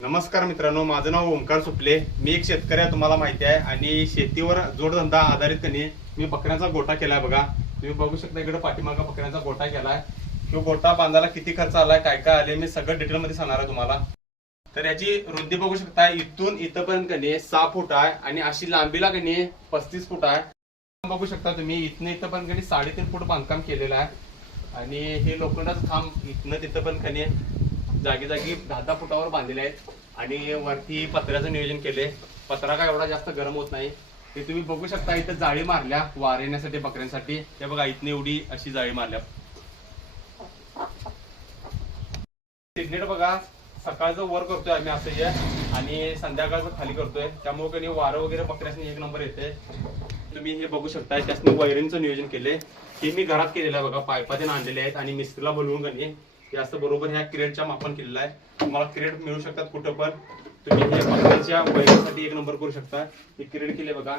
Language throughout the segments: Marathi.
नमस्कार मित्रांनो, माझं नाव ओंकार सुपले. मी एक शेतकरी आहे, तुम्हाला माहिती आहे. आणि शेतीवर जोडधंदा आधारित कनी मी बकऱ्यांचा गोठा केलाय. बघा, तुम्ही बघू शकता इकडे पाठीमागा बकऱ्यांचा गोठा केलाय. तो गोठा बांधायला किती खर्च आलाय, काय काय आले, मी सगळं डिटेल मध्ये सांगणार आहे तुम्हाला. तर याची रुंदी बघू शकता, इथून इथपर्यंत कनी 6 फूट आहे आणि अशी लांबीला कनी 35 फूट आहे. बघू शकता तुम्ही, इथनं इथपर्यंत कनी 3.5 फूट बांधकाम केलेलं आहे. आणि हे लोखंडाचं खांब इथनं तिथं पण कनी जागी जागी 10-10 फुटावर बांधलेले आहेत. आणि वरती पत्र्याचं नियोजन केले. पत्रा काय एवढा जास्त गरम होत नाही. ते तुम्ही बघू शकता, इथं जाळी मारल्या वार येण्यासाठी बकऱ्यांसाठी. हे बघा, इथनं एवढी अशी जाळी मारल्या. सिग्नेट बघा, सकाळचं वर करतोय आम्ही असं हे, आणि संध्याकाळचं खाली करतोय. त्यामुळे कधी वारं वगैरे बकऱ्यासनी 1 नंबर येते. तुम्ही हे बघू शकता, त्यासनी वायरिंगचं नियोजन केले. हे मी घरात केलेलं आहे. बघा, पायपा ते आणलेले आहेत आणि मिस्त्रीला बोलवून कधी हे असं बरोबर ह्या क्रेडच्या मापन केलेलं आहे. तुम्हाला क्रेड मिळू शकतात कुठं पण. तुम्ही हे बकऱ्याच्या वैरणसाठी 1 नंबर करू शकता. हे क्रेड केले बघा.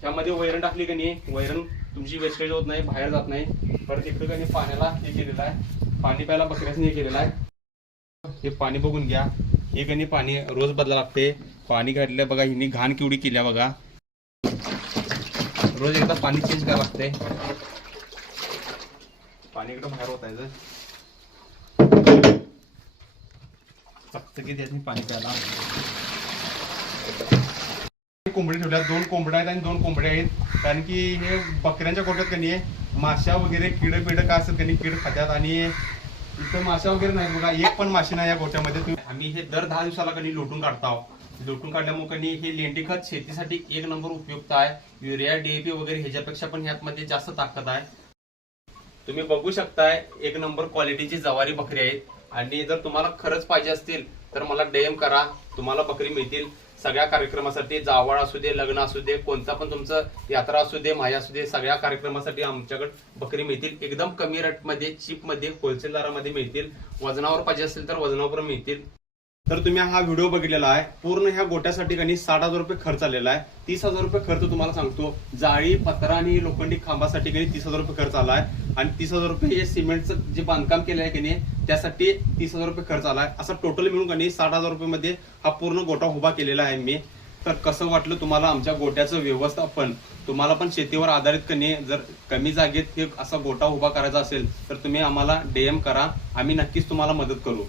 ह्यामध्ये वैरण टाकली की नाही, वैरण तुमची वेस्टेज होत नाही, बाहेर जात नाही. परत इकडे कधी पाण्याला हे केलेलं आहे, पाणी प्यायला बकऱ्यासनी हे केलेलं आहे. हे पाणी बघून घ्या. हे कधी पाणी रोज बदला लागते. पाणी घातलं बघा, हिने घाण केवढी केल्या बघा. रोज एकदा पाणी चेंज करावं लागते. पाणी इकडे बाहेर होत आहे. त्यातनी पाणी प्यायला. कोंबडी ठेवल्या, 2 कोंबड्या आहेत आणि 2 कोंबड्या आहेत. कारण की हे बकऱ्यांच्या गोठ्यात कनी माशा वगैरे किड काय असतात कनी, कीड खात्यात. आणि इथं माशा वगैरे नाही बघा, एक पण माशी नाही या गोठ्यामध्ये. आम्ही हे दर 10 दिवसाला कनी लोटून काढतो. लोटून काढल्यामुळे कनी हे लेंडी खत शेतीसाठी 1 नंबर उपयुक्त आहे. युरिया, DAP वगैरे ह्याच्यापेक्षा पण ह्यामध्ये जास्त ताकद आहे. तुम्ही बघू शकताय, 1 नंबर क्वालिटीची जवारी बकरी आहेत. आणि जर तुम्हाला खरंच पाहिजे असतील तर मला DM करा, तुम्हाला बकरी मिळतील. सगळ्या कार्यक्रमासाठी, जावळ असू दे, लग्न असू दे, कोणता पण तुमचं यात्रा असू दे, माया असू दे, सगळ्या कार्यक्रमासाठी आमच्याकडे बकरी मिळतील. एकदम कमी रेटमध्ये, चीप मध्ये, होलसेल दरामध्ये मिळतील. वजनावर पाहिजे असेल तर वजनावर मिळतील. तर तुम्ही हा व्हिडिओ बघितलेला आहे. पूर्ण ह्या गोट्यासाठी कनी 60,000 रुपये खर्च आलेला आहे. 30,000 रुपये खर्च तुम्हाला सांगतो. जाळी, पत्रा आणि लोखंडी खांबासाठी कनी 30,000 रुपये खर्च आलाय. आणि 30,000 रुपये हे सिमेंटचं जे बांधकाम केलं आहे कनी त्यासाठी 30,000 रुपये खर्च आलाय. असं टोटल मिळून कनी 60,000 रुपये मध्ये हा पूर्ण गोठा उभा केलेला आहे मी. तर कसं वाटलं तुम्हाला आमच्या गोट्याचं व्यवस्थापन? तुम्हाला पण शेतीवर आधारित कनी जर कमी जागेत हे असा गोठा उभा करायचा असेल तर तुम्ही आम्हाला DM करा, आम्ही नक्कीच तुम्हाला मदत करू.